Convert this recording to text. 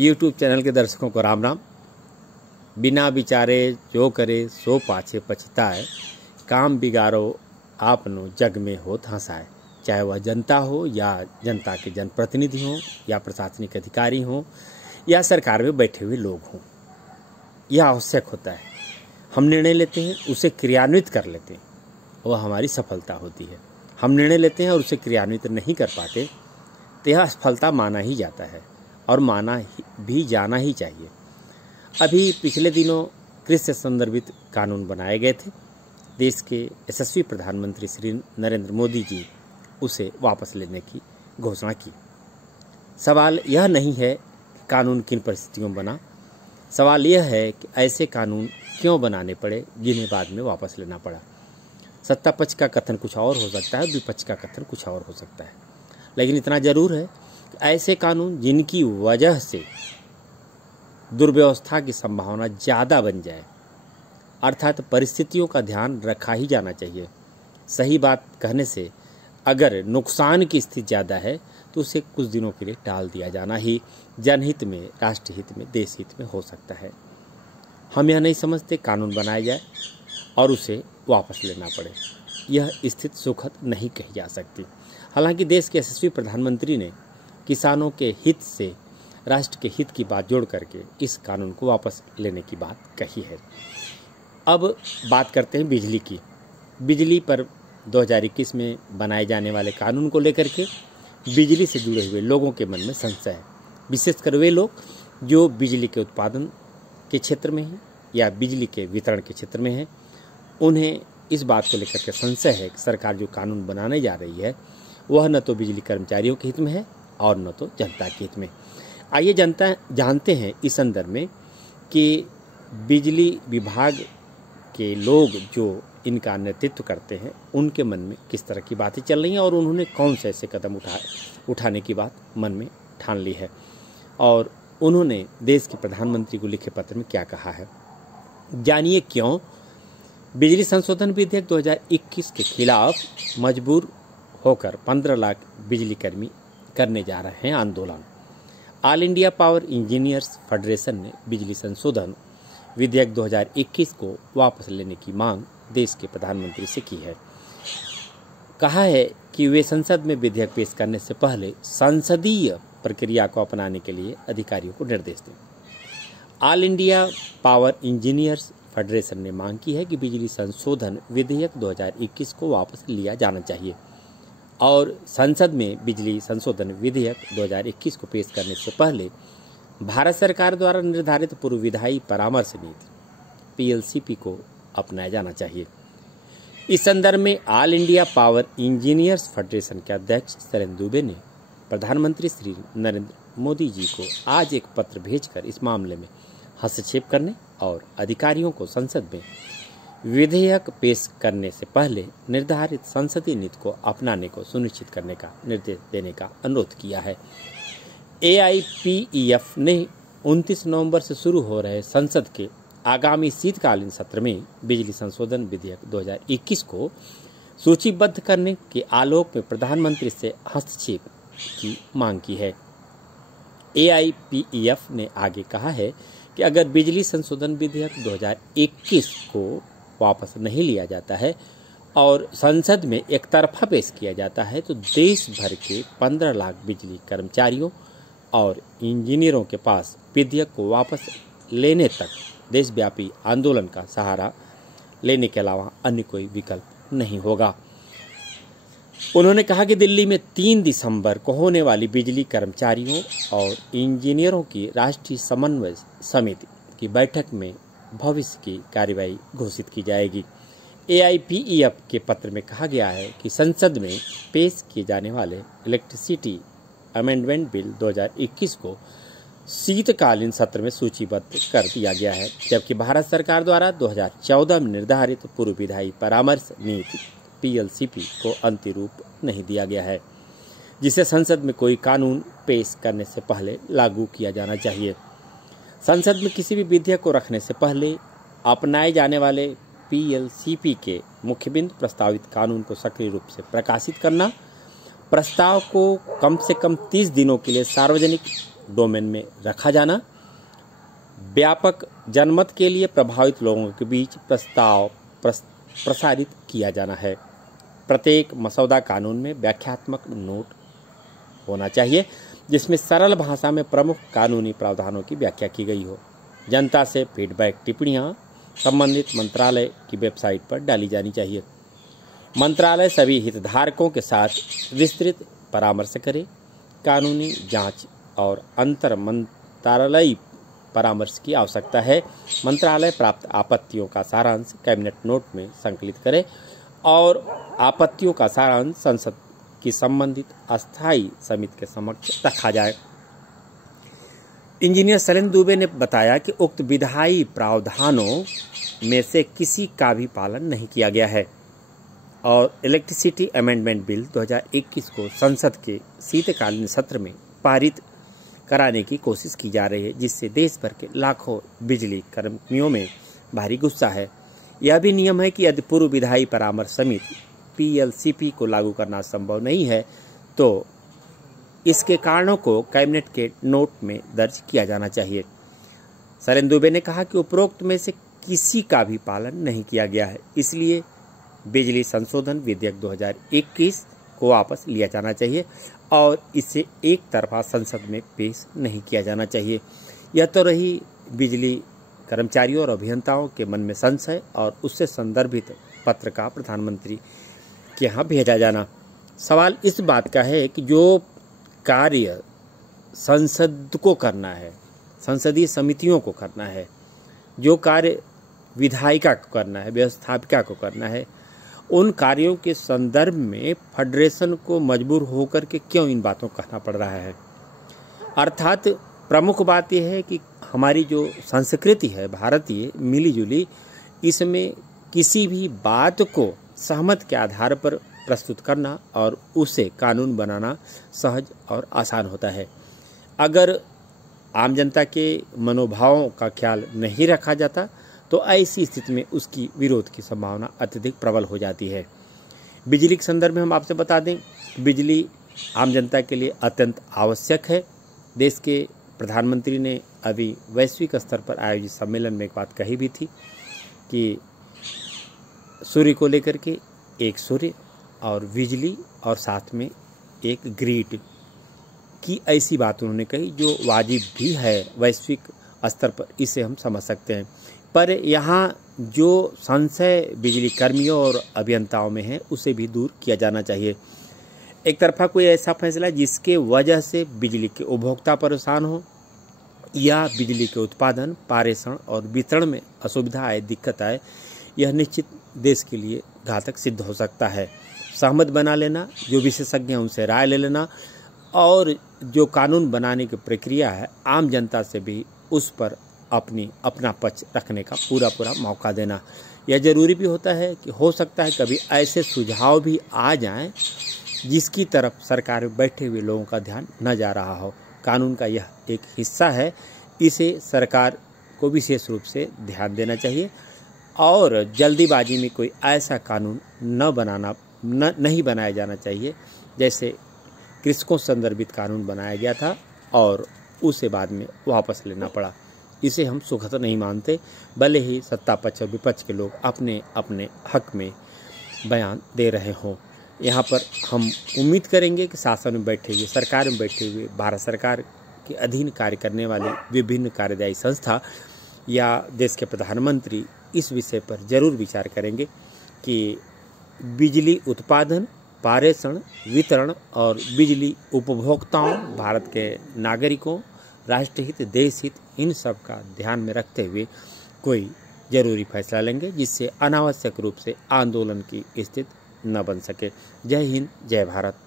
YouTube channel के दर्शकों को राम राम। बिना विचारे जो करे सो पाछे पछताए, काम बिगाड़ो आपनो जग में होत हंसाए। चाहे वह जनता हो या जनता के जनप्रतिनिधि हो या प्रशासनिक अधिकारी हो या सरकार में बैठे हुए लोग हों, यह आवश्यक होता है। हम निर्णय लेते हैं, उसे क्रियान्वित कर लेते हैं, वह हमारी सफलता होती है। हम निर्णय लेते हैं और उसे क्रियान्वित नहीं कर पाते तो यह असफलता माना ही जाता है और माना भी जाना ही चाहिए। अभी पिछले दिनों कृषि से संदर्भित कानून बनाए गए थे। देश के यशस्वी प्रधानमंत्री श्री नरेंद्र मोदी जी उसे वापस लेने की घोषणा की। सवाल यह नहीं है कि कानून किन परिस्थितियों में बना, सवाल यह है कि ऐसे कानून क्यों बनाने पड़े जिन्हें बाद में वापस लेना पड़ा। सत्ता पक्ष का कथन कुछ और हो सकता है, विपक्ष का कथन कुछ और हो सकता है, लेकिन इतना जरूर है कि ऐसे कानून जिनकी वजह से दुर्व्यवस्था की संभावना ज़्यादा बन जाए, अर्थात परिस्थितियों का ध्यान रखा ही जाना चाहिए। सही बात कहने से अगर नुकसान की स्थिति ज़्यादा है तो उसे कुछ दिनों के लिए टाल दिया जाना ही जनहित में, राष्ट्रहित में, देश हित में हो सकता है। हम यह नहीं समझते कानून बनाया जाए और उसे वापस लेना पड़े। यह स्थिति सुखद नहीं कही जा सकती। हालांकि देश के यशस्वी प्रधानमंत्री ने किसानों के हित से राष्ट्र के हित की बात जोड़ करके इस कानून को वापस लेने की बात कही है। अब बात करते हैं बिजली की। बिजली पर 2021 में बनाए जाने वाले कानून को लेकर के बिजली से जुड़े हुए लोगों के मन में संशय है। विशेषकर वे लोग जो बिजली के उत्पादन के क्षेत्र में हैं या बिजली के वितरण के क्षेत्र में हैं, उन्हें इस बात को लेकर के संशय है कि सरकार जो कानून बनाने जा रही है वह न तो बिजली कर्मचारियों के हित में है और न तो जनता के हित में। आइए जानते हैं इस संदर्भ में कि बिजली विभाग के लोग जो इनका नेतृत्व करते हैं उनके मन में किस तरह की बातें चल रही हैं और उन्होंने कौन से ऐसे कदम उठाने की बात मन में ठान ली है और उन्होंने देश के प्रधानमंत्री को लिखे पत्र में क्या कहा है। जानिए क्यों बिजली संशोधन विधेयक 2021 के खिलाफ मजबूर होकर 15 लाख बिजली कर्मी करने जा रहे हैं आंदोलन। All India power engineers federation ने बिजली संशोधन विधेयक 2021 को वापस लेने की मांग देश के प्रधानमंत्री से की है। कहा है कि वे संसद में विधेयक पेश करने से पहले संसदीय प्रक्रिया को अपनाने के लिए अधिकारियों को निर्देश दें। All India power engineers federation ने मांग की है कि बिजली संशोधन विधेयक 2021 को वापस लिया जाना चाहिए और संसद में बिजली संशोधन विधेयक 2021 को पेश करने से पहले भारत सरकार द्वारा निर्धारित पूर्व विधायी परामर्श नीति PLCP को अपनाया जाना चाहिए। इस संदर्भ में all India power engineers federation के अध्यक्ष सरेन दुबे ने प्रधानमंत्री श्री नरेंद्र मोदी जी को आज एक पत्र भेजकर इस मामले में हस्तक्षेप करने और अधिकारियों को संसद में विधेयक पेश करने से पहले निर्धारित संसदीय नीति को अपनाने को सुनिश्चित करने का निर्देश देने का अनुरोध किया है। AIPEF ने 29 नवंबर से शुरू हो रहे संसद के आगामी शीतकालीन सत्र में बिजली संशोधन विधेयक 2021 को सूचीबद्ध करने के आलोक में प्रधानमंत्री से हस्तक्षेप की मांग की है। AIPEF ने आगे कहा है कि अगर बिजली संशोधन विधेयक 2021 को वापस नहीं लिया जाता है और संसद में एक तरफा पेश किया जाता है तो देश भर के 15 लाख बिजली कर्मचारियों और इंजीनियरों के पास विधेयक को वापस लेने तक देशव्यापी आंदोलन का सहारा लेने के अलावा अन्य कोई विकल्प नहीं होगा। उन्होंने कहा कि दिल्ली में 3 दिसंबर को होने वाली बिजली कर्मचारियों और इंजीनियरों की राष्ट्रीय समन्वय समिति की बैठक में भविष्य की कार्रवाई घोषित की जाएगी। AIPEF के पत्र में कहा गया है कि संसद में पेश किए जाने वाले इलेक्ट्रिसिटी अमेंडमेंट बिल 2021 को शीतकालीन सत्र में सूचीबद्ध कर दिया गया है, जबकि भारत सरकार द्वारा 2014 में निर्धारित पूर्व विधायी परामर्श नीति PLCP को अंतिम रूप नहीं दिया गया है, जिसे संसद में कोई कानून पेश करने से पहले लागू किया जाना चाहिए। संसद में किसी भी विधेयक को रखने से पहले अपनाए जाने वाले PLCP के मुख्य बिंदु प्रस्तावित कानून को सक्रिय रूप से प्रकाशित करना, प्रस्ताव को कम से कम 30 दिनों के लिए सार्वजनिक डोमेन में रखा जाना, व्यापक जनमत के लिए प्रभावित लोगों के बीच प्रस्ताव प्रसारित किया जाना है। प्रत्येक मसौदा कानून में व्याख्यात्मक नोट होना चाहिए जिसमें सरल भाषा में प्रमुख कानूनी प्रावधानों की व्याख्या की गई हो। जनता से फीडबैक टिप्पणियां संबंधित मंत्रालय की वेबसाइट पर डाली जानी चाहिए। मंत्रालय सभी हितधारकों के साथ विस्तृत परामर्श करे। कानूनी जांच और अंतर मंत्रालयी परामर्श की आवश्यकता है। मंत्रालय प्राप्त आपत्तियों का सारांश कैबिनेट नोट में संकलित करे और आपत्तियों का सारांश संसद की संबंधित अस्थायी समिति के समक्ष रखा जाए। इंजीनियर शैलेंद्र दुबे ने बताया कि उक्त विधायी प्रावधानों में से किसी का भी पालन नहीं किया गया है और इलेक्ट्रिसिटी अमेंडमेंट बिल 2021 को संसद के शीतकालीन सत्र में पारित कराने की कोशिश की जा रही है, जिससे देश भर के लाखों बिजली कर्मियों में भारी गुस्सा है। यह भी नियम है कि यदि पूर्व विधायी परामर्श समिति PLCP को लागू करना संभव नहीं है तो इसके कारणों को कैबिनेट के नोट में दर्ज किया जाना चाहिए। शैलेंद्र दुबे ने कहा कि उपरोक्त में से किसी का भी पालन नहीं किया गया है, इसलिए बिजली संशोधन विधेयक 2021 को वापस लिया जाना चाहिए और इसे एक तरफा संसद में पेश नहीं किया जाना चाहिए। यह तो रही बिजली कर्मचारियों और अभियंताओं के मन में संशय और उससे संदर्भित पत्र का प्रधानमंत्री के यहाँ भेजा जाना। सवाल इस बात का है कि जो कार्य संसद को करना है, संसदीय समितियों को करना है, जो कार्य विधायिका को करना है, व्यवस्थापिका को करना है, उन कार्यों के संदर्भ में फेडरेशन को मजबूर होकर के क्यों इन बातों को कहना पड़ रहा है। अर्थात प्रमुख बात यह है कि हमारी जो संस्कृति है भारतीय मिलीजुली, इसमें किसी भी बात को सहमत के आधार पर प्रस्तुत करना और उसे कानून बनाना सहज और आसान होता है। अगर आम जनता के मनोभावों का ख्याल नहीं रखा जाता तो ऐसी स्थिति में उसकी विरोध की संभावना अत्यधिक प्रबल हो जाती है। बिजली के संदर्भ में हम आपसे बता दें, बिजली आम जनता के लिए अत्यंत आवश्यक है। देश के प्रधानमंत्री ने अभी वैश्विक स्तर पर आयोजित सम्मेलन में एक बात कही भी थी कि सूर्य को लेकर के एक सूर्य और बिजली और साथ में एक ग्रिड की ऐसी बात उन्होंने कही जो वाजिब भी है वैश्विक स्तर पर, इसे हम समझ सकते हैं। पर यहाँ जो संशय बिजली कर्मियों और अभियंताओं में है उसे भी दूर किया जाना चाहिए। एक तरफा कोई ऐसा फैसला जिसके वजह से बिजली के उपभोक्ता परेशान हो या बिजली के उत्पादन, पारेषण और वितरण में असुविधा आए, दिक्कत आए, यह निश्चित देश के लिए घातक सिद्ध हो सकता है। सहमत बना लेना, जो विशेषज्ञ हैं उनसे राय ले लेना और जो कानून बनाने की प्रक्रिया है आम जनता से भी उस पर अपना पक्ष रखने का पूरा मौका देना। यह जरूरी भी होता है कि हो सकता है कभी ऐसे सुझाव भी आ जाएं जिसकी तरफ सरकार में बैठे हुए लोगों का ध्यान न जा रहा हो। कानून का यह एक हिस्सा है, इसे सरकार को विशेष रूप से ध्यान देना चाहिए और जल्दीबाजी में कोई ऐसा कानून नहीं बनाया जाना चाहिए जैसे कृषकों संदर्भित कानून बनाया गया था और उसे बाद में वापस लेना पड़ा। इसे हम सुखद नहीं मानते, भले ही सत्ता पक्ष और विपक्ष के लोग अपने अपने हक में बयान दे रहे हों। यहाँ पर हम उम्मीद करेंगे कि शासन में बैठे हुए, सरकार में बैठे हुए, भारत सरकार के अधीन कार्य करने वाली विभिन्न कार्यदायी संस्था या देश के प्रधानमंत्री इस विषय पर जरूर विचार करेंगे कि बिजली उत्पादन, पारेषण, वितरण और बिजली उपभोक्ताओं, भारत के नागरिकों, राष्ट्र हित, देश हित, इन सब का ध्यान में रखते हुए कोई जरूरी फैसला लेंगे जिससे अनावश्यक रूप से आंदोलन की स्थिति न बन सके। जय हिंद, जय भारत।